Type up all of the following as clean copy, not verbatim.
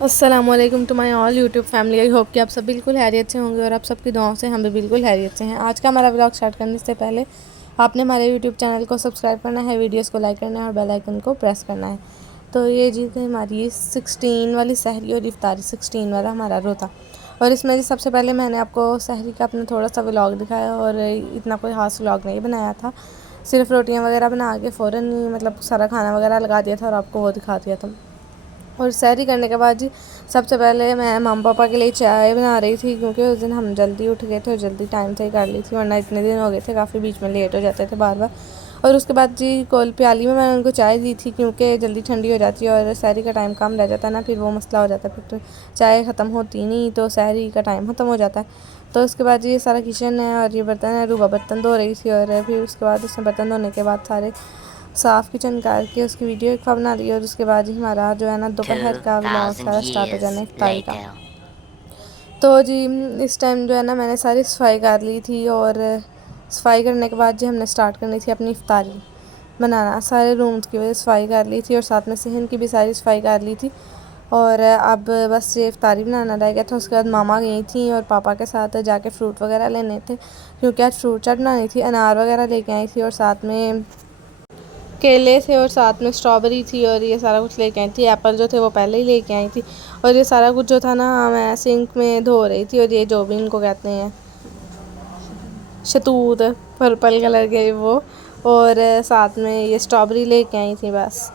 अस्सलामुअलैकुम to my all YouTube family. I hope कि आप सब बिल्कुल हैरियत से होंगे और आप सबकी दुआओं से हम भी बिल्कुल हैरियत से हैं। आज का हमारा ब्लॉग स्टार्ट करने से पहले आपने हमारे यूट्यूब चैनल को सब्सक्राइब करना है, वीडियोस को लाइक करना है और बेल आइकन को प्रेस करना है। तो ये जी थी हमारी 16 वाली सहरी और इफ्तारी, 16 वाला हमारा रोता। और इसमें जी सबसे पहले मैंने आपको सहरी का अपना थोड़ा सा व्लॉग दिखाया और इतना कोई खास व्लॉग नहीं बनाया था, सिर्फ रोटियाँ वगैरह बना के फ़ौरन ही मतलब सारा खाना वगैरह लगा दिया था और आपको वो दिखा दिया था। और सहरी करने के बाद जी सबसे पहले मैं मम्मी पापा के लिए चाय बना रही थी, क्योंकि उस दिन हम जल्दी उठ गए थे और जल्दी टाइम से ही कर ली थी, वरना इतने दिन हो गए थे काफ़ी बीच में लेट हो जाते थे बार बार। और उसके बाद जी कोल प्याली में मैंने उनको चाय दी थी, क्योंकि जल्दी ठंडी हो जाती है और सहरी का टाइम कम रह जाता है ना, फिर वो मसला हो जाता है, फिर तो चाय ख़त्म होती नहीं तो सहरी का टाइम ख़त्म हो जाता है। तो उसके बाद जी ये सारा किचन है और ये बर्तन है, रूबा बर्तन धो रही थी और फिर उसके बाद उसने बर्तन धोने के बाद सारे साफ़ किचन करके उसकी वीडियो एक बना ली। और उसके बाद ही हमारा जो है ना दोपहर का व्लॉग 2000 सारा स्टार्ट हो years जाना इफ्तारी का। later. तो जी इस टाइम जो है ना मैंने सारी सफाई कर ली थी और सफाई करने के बाद जी हमने स्टार्ट करनी थी अपनी इफ्तारी बनाना। सारे रूम्स की वजह सफाई कर ली थी और साथ में सहन की भी सारी सफाई कर ली थी। और अब बस ये इफ्तारी बनाना रह गया था। उसके बाद मामा गई थी और पापा के साथ जाके फ़्रूट वगैरह लेने थे, क्योंकि आज फ्रूट चाट बनानी थी। अनार वगैरह लेके आई थी और साथ में केले थे और साथ में स्ट्रॉबेरी थी और ये सारा कुछ लेके आई थी। एप्पल जो थे वो पहले ही लेके आई थी। और ये सारा कुछ जो था ना मैं सिंक में धो रही थी। और ये जो भी इनको कहते हैं शतूत, पर्पल कलर के वो, और साथ में ये स्ट्रॉबेरी लेके आई थी बस।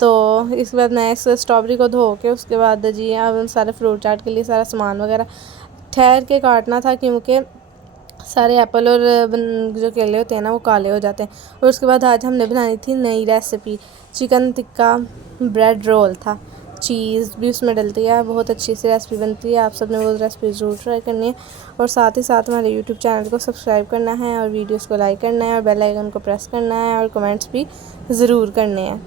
तो इसके बाद मैं इस स्ट्रॉबेरी को धो के उसके बाद जी अब सारे फ्रूट चाट के लिए सारा सामान वगैरह ठहर के काटना था, क्योंकि सारे एप्पल और जो केले होते हैं ना वो काले हो जाते हैं। और उसके बाद आज हमने बनाई थी नई recipe, chicken tikka bread roll था। चीज़ भी उसमें डलती है, बहुत अच्छी सी रेसिपी बनती है। आप सब ने वो रेसिपी ज़रूर ट्राई करनी है और साथ ही साथ हमारे यूट्यूब चैनल को सब्सक्राइब करना है और वीडियोस को लाइक करना है और बेल आइकन को प्रेस करना है और कमेंट्स भी ज़रूर करने हैं।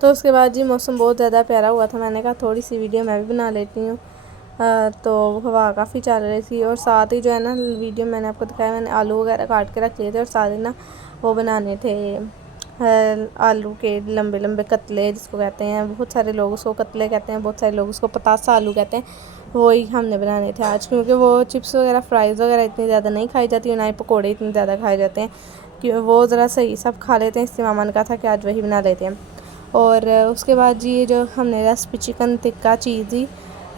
तो उसके बाद जी मौसम बहुत ज़्यादा प्यारा हुआ था, मैंने कहा थोड़ी सी वीडियो मैं भी बना लेती हूँ। तो हवा काफ़ी चल रही थी और साथ ही जो है ना वीडियो मैंने आपको दिखाया, मैंने आलू वगैरह काट के रख लिए थे और साथ ही ना वो बनाने थे आलू के लंबे लंबे कतले जिसको कहते हैं। बहुत सारे लोग उसको कतले कहते हैं, बहुत सारे लोग उसको पतासा आलू कहते हैं। वही हमने बनाने थे आज, क्योंकि वो चिप्स वगैरह फ्राइज़ वगैरह इतनी ज़्यादा नहीं खाई जाती और ना ही पकौड़े इतने ज़्यादा खाए जाते हैं, कि वो ज़रा सही सब खा लेते हैं। इसलिए मामा ने कहा था कि आज वही बना लेते हैं। और उसके बाद जी ये जो हमने रेसिपी चिकन टिक्का चीज़ी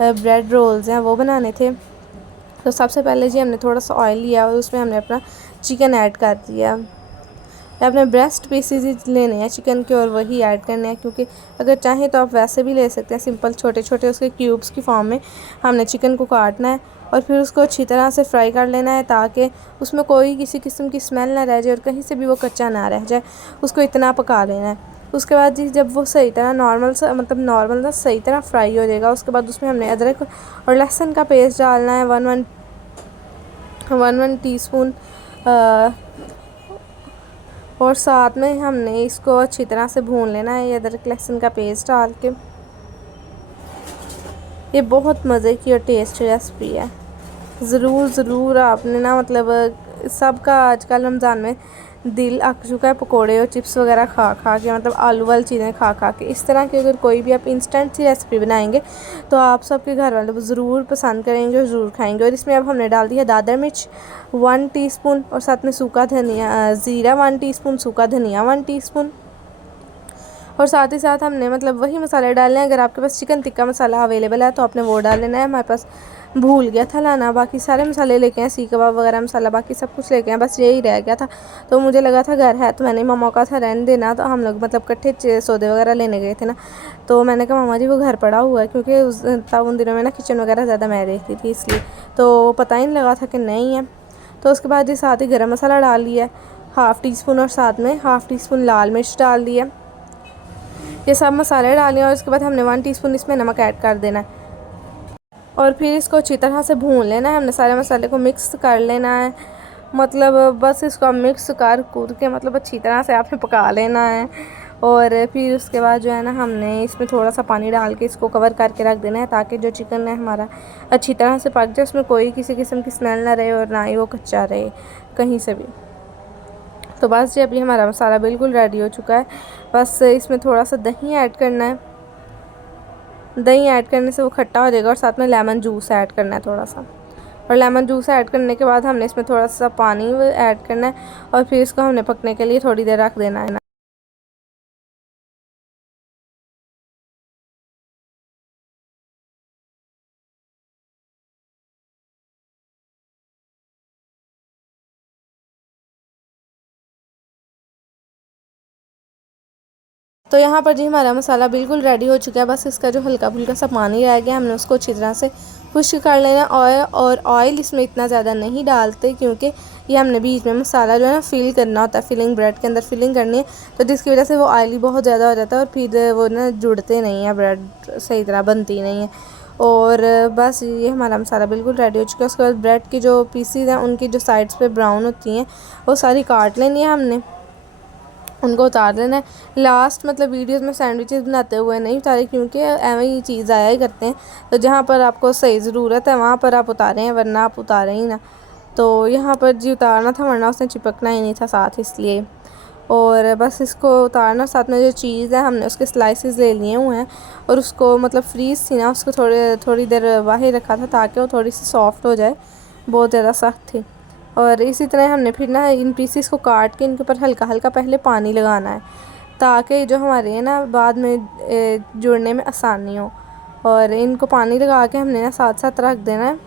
ब्रेड रोल्स हैं वो बनाने थे। तो सबसे पहले जी हमने थोड़ा सा ऑयल लिया और उसमें हमने अपना चिकन ऐड कर दिया। अपने ब्रेस्ट पीसेस ही लेने हैं चिकन के और वही ऐड करने हैं, क्योंकि अगर चाहें तो आप वैसे भी ले सकते हैं, सिंपल छोटे छोटे उसके क्यूब्स की फॉर्म में हमने चिकन को काटना है और फिर उसको अच्छी तरह से फ्राई कर लेना है, ताकि उसमें कोई किसी किस्म की स्मेल ना रह जाए और कहीं से भी वो कच्चा ना रह जाए। उसको इतना पका लेना है। उसके बाद जी जब वो सही तरह नॉर्मल ना सही तरह फ्राई हो जाएगा, उसके बाद उसमें हमने अदरक और लहसुन का पेस्ट डालना है, वन टी स्पून। और साथ में हमने इसको अच्छी तरह से भून लेना है, ये अदरक लहसुन का पेस्ट डाल के। ये बहुत मज़े की और टेस्टी रेसिपी है। ज़रूर आपने ना मतलब सबका आजकल रमज़ान में दिल अक चुका है पकोड़े और चिप्स वगैरह खा खा के, मतलब आलू वाली चीज़ें खा खा के। इस तरह की अगर कोई भी आप इंस्टेंट सी रेसिपी बनाएंगे तो आप सबके घर वाले ज़रूर पसंद करेंगे और ज़रूर खाएंगे। और इसमें अब हमने डाल दिया दादर मिर्च 1 टीस्पून और साथ में सूखा धनिया ज़ीरा 1 टीस्पून, सूखा धनिया 1 टीस्पून और साथ ही साथ हमने मतलब वही मसाले डालने हैं। अगर आपके पास चिकन टिक्का मसाला अवेलेबल है तो आपने वो डाल लेना है। हमारे पास भूल गया था लाना, बाकी सारे मसाले लेके आए, सीख कबाब वगैरह मसाला बाकी सब कुछ लेके आए, बस यही रह गया था। तो मुझे लगा था घर है तो मैंने मामा का था रहने देना, तो हम लोग मतलब इकट्ठे सौदे वगैरह लेने गए थे ना, तो मैंने कहा मामा जी वो घर पड़ा हुआ है, क्योंकि तब उन दिनों में ना किचन वगैरह ज़्यादा मैं देखती थी इसलिए, तो पता ही नहीं लगा था कि नहीं है। तो उसके बाद जी साथ ही गरम मसाला डाल लिया 1/2 टीस्पून, और साथ में 1/2 टीस्पून लाल मिर्च डाल दिया। ये सब मसाले डाल लिया और उसके बाद हमने 1 टीस्पून इसमें नमक ऐड कर देना है, और फिर इसको अच्छी तरह से भून लेना है। हमने सारे मसाले को मिक्स कर लेना है, मतलब बस इसको मिक्स कर कूद के मतलब अच्छी तरह से आपने पका लेना है। और फिर उसके बाद जो है ना हमने इसमें थोड़ा सा पानी डाल के इसको कवर करके रख देना है, ताकि जो चिकन है हमारा अच्छी तरह से पक जाए, उसमें कोई किसी किस्म की स्मेल ना रहे और ना ही वो कच्चा रहे कहीं से भी। तो बस जी अभी हमारा मसाला बिल्कुल रेडी हो चुका है। बस इसमें थोड़ा सा दही ऐड करना है, दही ऐड करने से वो खट्टा हो जाएगा, और साथ में लेमन जूस ऐड करना है थोड़ा सा। और लेमन जूस ऐड करने के बाद हमने इसमें थोड़ा सा पानी ऐड करना है, और फिर इसको हमने पकने के लिए थोड़ी देर रख देना है। तो यहाँ पर जी हमारा मसाला बिल्कुल रेडी हो चुका है। बस इसका जो हल्का फुल्का सा पानी रह गया, हमने उसको अच्छी तरह से खुश्क कर लेना। और ऑयल इसमें इतना ज़्यादा नहीं डालते, क्योंकि ये हमने बीच में मसाला जो है ना फिल करना होता है, फिलिंग ब्रेड के अंदर फिलिंग करनी है, तो जिसकी वजह से वो ऑयली बहुत ज़्यादा हो जाता है और फिर वो ना जुड़ते नहीं है, ब्रेड सही तरह बनती नहीं है। और बस ये हमारा मसाला बिल्कुल रेडी हो चुका है। उसके बाद ब्रेड की जो पीसीज हैं उनकी जो साइड्स पे ब्राउन होती हैं वो सारी काट लेनी है हमने, उनको उतार देना है। लास्ट मतलब वीडियोस में सैंडविचेस बनाते हुए नहीं उतारे, क्योंकि एवं ही चीज़ आया ही करते हैं, तो जहाँ पर आपको सही ज़रूरत है वहाँ पर आप उतारें हैं, वरना आप उतारें ही ना। तो यहाँ पर जी उतारना था, वरना उसने चिपकना ही नहीं था साथ, इसलिए। और बस इसको उतारना, साथ में जो चीज़ है हमने उसके स्लाइसेस ले लिए हुए हैं, और उसको मतलब फ्रीज़ थी ना, उसको थोड़ी देर बाहर रखा था ताकि वो थोड़ी सी सॉफ्ट हो जाए, बहुत ज़्यादा सख्त थी। और इसी तरह हमने फिर ना इन पीसीस को काट के इनके ऊपर हल्का हल्का पहले पानी लगाना है, ताकि जो हमारे है ना बाद में जुड़ने में आसानी हो। और इनको पानी लगा के हमने ना साथ साथ रख देना है,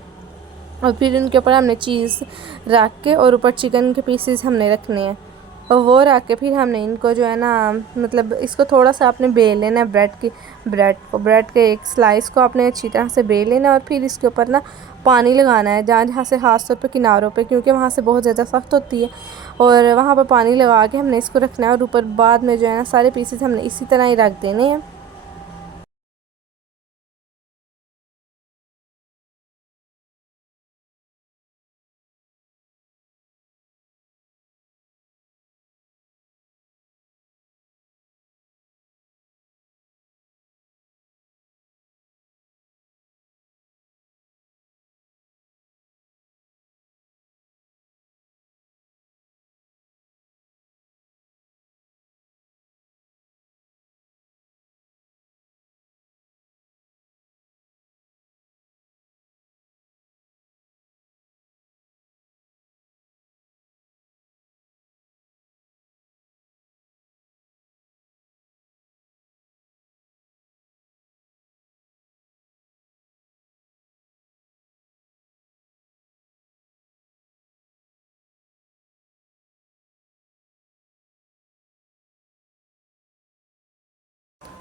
और फिर इनके ऊपर हमने चीज़ रख के और ऊपर चिकन के पीसेस हमने रखने हैं, और वो रख के फिर हमने इनको जो है ना मतलब इसको थोड़ा सा आपने बेल लेना है, ब्रेड के एक स्लाइस को आपने अच्छी तरह से बेल लेना है, और फिर इसके ऊपर ना पानी लगाना है जहाँ जहाँ से खास तौर पे किनारों पे, क्योंकि वहाँ से बहुत ज़्यादा सख्त होती है, और वहाँ पर पानी लगा के हमने इसको रखना है, और ऊपर बाद में जो है ना सारे पीसेस हमने इसी तरह ही रख देने हैं।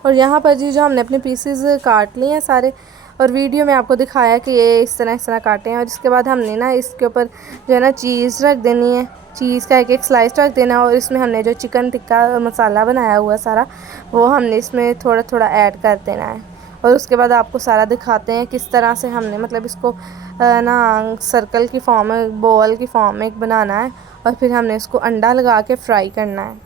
और यहाँ पर जी जो हमने अपने पीसेस काट लिए हैं सारे, और वीडियो में आपको दिखाया कि ये इस तरह काटे हैं, और इसके बाद हमने ना इसके ऊपर जो है ना चीज़ रख देनी है, चीज़ का एक एक स्लाइस रख देना, और इसमें हमने जो चिकन टिक्का मसाला बनाया हुआ सारा, वो हमने इसमें थोड़ा थोड़ा ऐड कर देना है। और उसके बाद आपको सारा दिखाते हैं किस तरह से हमने मतलब इसको ना सर्कल की फॉर्म में, बॉल की फॉर्म में एक बनाना है, और फिर हमने इसको अंडा लगा के फ्राई करना है।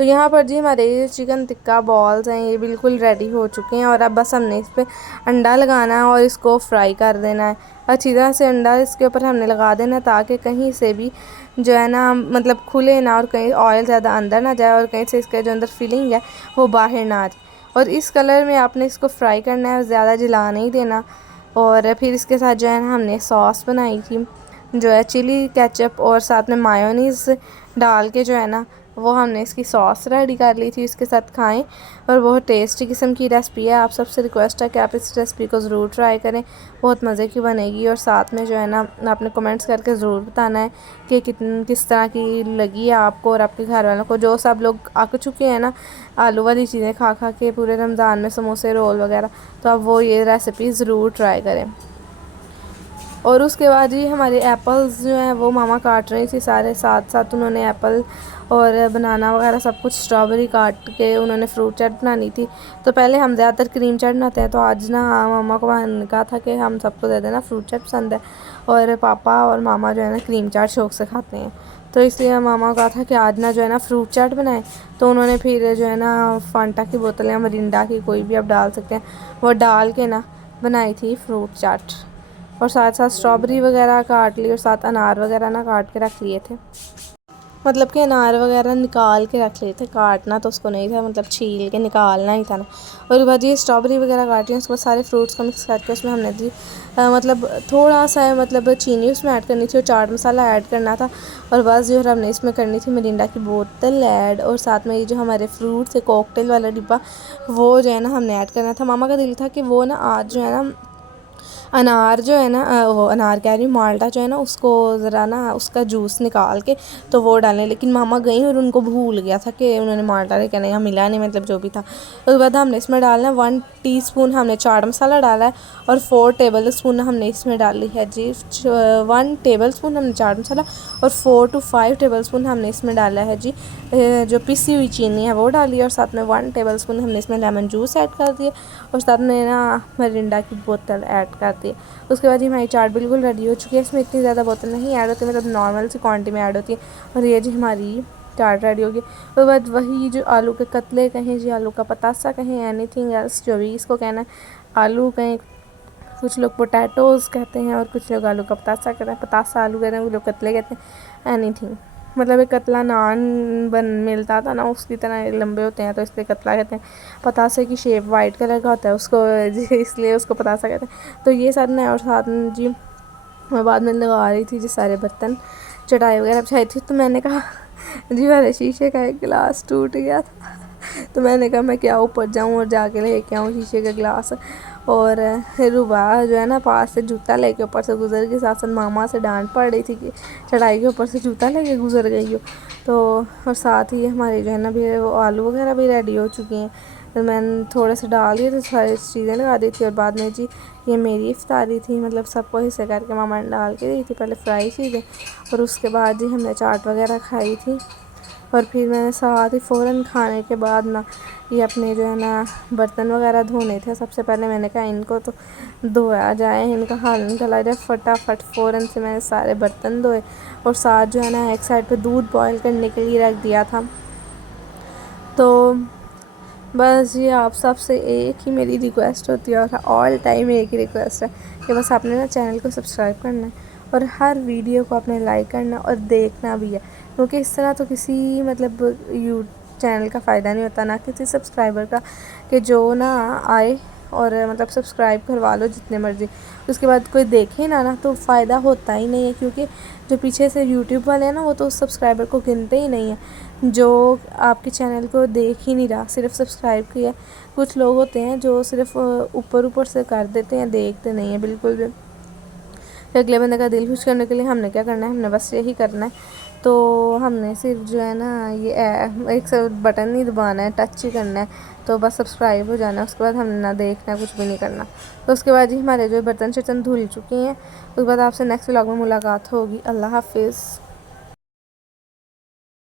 तो यहाँ पर जी हमारे चिकन टिक्का बॉल्स हैं ये बिल्कुल रेडी हो चुके हैं और अब बस हमने इस पर अंडा लगाना है और इसको फ्राई कर देना है। अच्छी तरह से अंडा इसके ऊपर हमने लगा देना है ताकि कहीं से भी जो है ना मतलब खुले ना और कहीं ऑयल ज़्यादा अंदर ना जाए और कहीं से इसका जो अंदर फिलिंग है वो बाहर ना आ जाए। और इस कलर में आपने इसको फ्राई करना है, ज़्यादा जला नहीं देना। और फिर इसके साथ जो है ना हमने सॉस बनाई थी जो है चिली केचप और साथ में मायोनीज़ डाल के जो है ना वो हमने इसकी सॉस रेडी कर ली थी, इसके साथ खाएं। और बहुत टेस्टी किस्म की रेसिपी है। आप सबसे रिक्वेस्ट है कि आप इस रेसिपी को ज़रूर ट्राई करें, बहुत मज़े की बनेगी। और साथ में जो है ना आपने कमेंट्स करके ज़रूर बताना है कि किस तरह की लगी है आपको और आपके घर वालों को। जो सब लोग आक चुके हैं ना आलू वाली चीज़ें खा खा के पूरे रमज़ान में, समोसे रोल वगैरह, तो आप वो ये रेसिपी ज़रूर ट्राई करें। और उसके बाद ही हमारे एप्पल्स जो हैं वो मामा काट रही थी सारे, साथ साथ उन्होंने एप्पल और बनाना वगैरह सब कुछ, स्ट्रॉबेरी काट के उन्होंने फ्रूट चाट बनानी थी। तो पहले हम ज़्यादातर क्रीम चाट बनाते हैं, तो आज ना मामा को मैंने कहा था कि हम सबको दे देना फ्रूट चाट पसंद है और पापा और मामा जो है ना क्रीम चाट शौक से खाते हैं। तो इसलिए मामा को कहा था कि आज ना जो है ना फ्रूट चाट बनाएं। तो उन्होंने फिर जो है ना फांटा की बोतल या मरिंडा की, कोई भी आप डाल सकते हैं, वो डाल के ना बनाई थी फ्रूट चाट। और साथ साथ स्ट्रॉबेरी वगैरह काट ली और साथ अनार वगैरह ना काट के रख लिए थे। मतलब कि अनार वगैरह निकाल के रख लिए थे, काटना तो उसको नहीं था, मतलब छील के निकालना ही था ना। और बाद ये स्ट्रॉबेरी वगैरह काटी, उसके बाद सारे फ्रूट्स को मिक्स करके उसमें हमने दी मतलब थोड़ा सा मतलब चीनी उसमें ऐड करनी थी और चाट मसाला ऐड करना था। और बस जो हमने इसमें करनी थी मिरिंडा की बोतल ऐड, और साथ में ये जो हमारे फ्रूट्स है कॉकटेल वाला डिब्बा वो जो है ना हमने ऐड करना था। मामा का दिल था कि वो ना आज जो है ना अनार जो है ना वो अनार कह रही हूँ, माल्टा जो है ना उसको ज़रा ना उसका जूस निकाल के तो वो डालें, लेकिन मामा गई और उनको भूल गया था कि उन्होंने माल्टा लेके आना, यहाँ मिला नहीं, मतलब जो भी था। उसके बाद हमने इसमें डालना है 1 टीस्पून हमने चाट मसाला डाला है और 4 टेबल स्पून हमने इसमें डाली है जी 1 टेबल स्पून हमने चाट मसाला और 4 to 5 टेबल स्पून हमने इसमें डाला है जी जो पिसी हुई चीनी है वो डाली। और साथ में 1 टेबल स्पून हमने इसमें लेमन जूस ऐड कर दिया और साथ में ना मरिंडा की बोतल ऐड कर दी। उसके बाद ही हमारी चाट बिल्कुल रेडी हो चुकी है। इसमें इतनी ज़्यादा बोतल नहीं ऐड होती, मतलब नॉर्मल सी क्वांटिटी में ऐड होती है। और ये जी हमारी चाट रेडी होगी। उसके बाद वही जो आलू के कतले कहें जी, आलू का पतासा कहें, एनीथिंग एल्स जो भी इसको कहना है, आलू कहें, कुछ लोग पोटैटोज़ कहते हैं और कुछ लोग आलू का पतासा कहते हैं, पतासा आलू कहते हैं, कुछ लोग कतले कहते हैं, एनीथिंग। मतलब एक कतला नान मिलता था ना उसकी तरह लंबे होते हैं तो इसलिए कतला कहते हैं। पतासे की शेप वाइट कलर का होता है उसको इसलिए उसको पतासा कहते हैं। तो ये साथ में और साथ में जी मैं बाद में लगा रही थी जी सारे बर्तन, चटाई वगैरह बिछाई थी। तो मैंने कहा जी मेरे शीशे का एक गिलास टूट गया था तो मैंने कहा मैं क्या ऊपर जाऊँ और जाके लेके आऊँ शीशे का गिलास। और रुबा जो है ना पास से जूता लेके ऊपर से गुजर गई, साथ साथ मामा से डांट पड़ रही थी कि चढ़ाई के ऊपर से जूता लेके गुजर गई हो। तो और साथ ही हमारे जो है ना भी वो आलू वगैरह भी रेडी हो चुकी हैं। तो मैंने थोड़े से डाल दिए तो सारी चीज़ें लगा दी थी। और बाद में जी ये मेरी इफ्तारी थी, मतलब सबको हिस्से करके मामा ने डाल के दी थी, पहले फ्राई चीज़ें और उसके बाद जी हमने चाट वगैरह खाई थी। और फिर मैंने साथ ही फ़ौरन खाने के बाद ना ये अपने जो है ना बर्तन वगैरह धोने थे। सबसे पहले मैंने कहा इनको तो धोया जाए, इनका हाल निकला जाए फटाफट। फ़ौरन से मैंने सारे बर्तन धोए और साथ जो है ना एक साइड पे दूध बॉईल करने के लिए रख दिया था। तो बस ये आप सबसे एक ही मेरी रिक्वेस्ट होती है और ऑल टाइम एक ही रिक्वेस्ट है कि बस आपने ना चैनल को सब्सक्राइब करना है और हर वीडियो को आपने लाइक करना और देखना भी है, क्योंकि इस तरह तो किसी मतलब चैनल का फ़ायदा नहीं होता, ना किसी सब्सक्राइबर का, कि जो ना आए और मतलब सब्सक्राइब करवा लो जितने मर्ज़ी, उसके बाद कोई देखे ना तो फ़ायदा होता ही नहीं है। क्योंकि जो पीछे से यूट्यूब वाले हैं ना वो तो उस सब्सक्राइबर को गिनते ही नहीं है जो आपके चैनल को देख ही नहीं रहा, सिर्फ सब्सक्राइब किया। कुछ लोग होते हैं जो सिर्फ ऊपर ऊपर से कर देते हैं, देखते नहीं हैं बिल्कुल भी। अगले बंदे का दिल खुश करने के लिए हमने क्या करना है, हमने बस यही करना है। तो हमने सिर्फ जो है ना ये एक बटन नहीं दबाना है, टच ही करना है, तो बस सब्सक्राइब हो जाना है। उसके बाद हमने ना देखना, कुछ भी नहीं करना। तो उसके बाद ही हमारे जो बर्तन शर्तन धुल चुके हैं। उसके बाद आपसे नेक्स्ट व्लॉग में मुलाकात होगी। अल्लाह हाफिज़।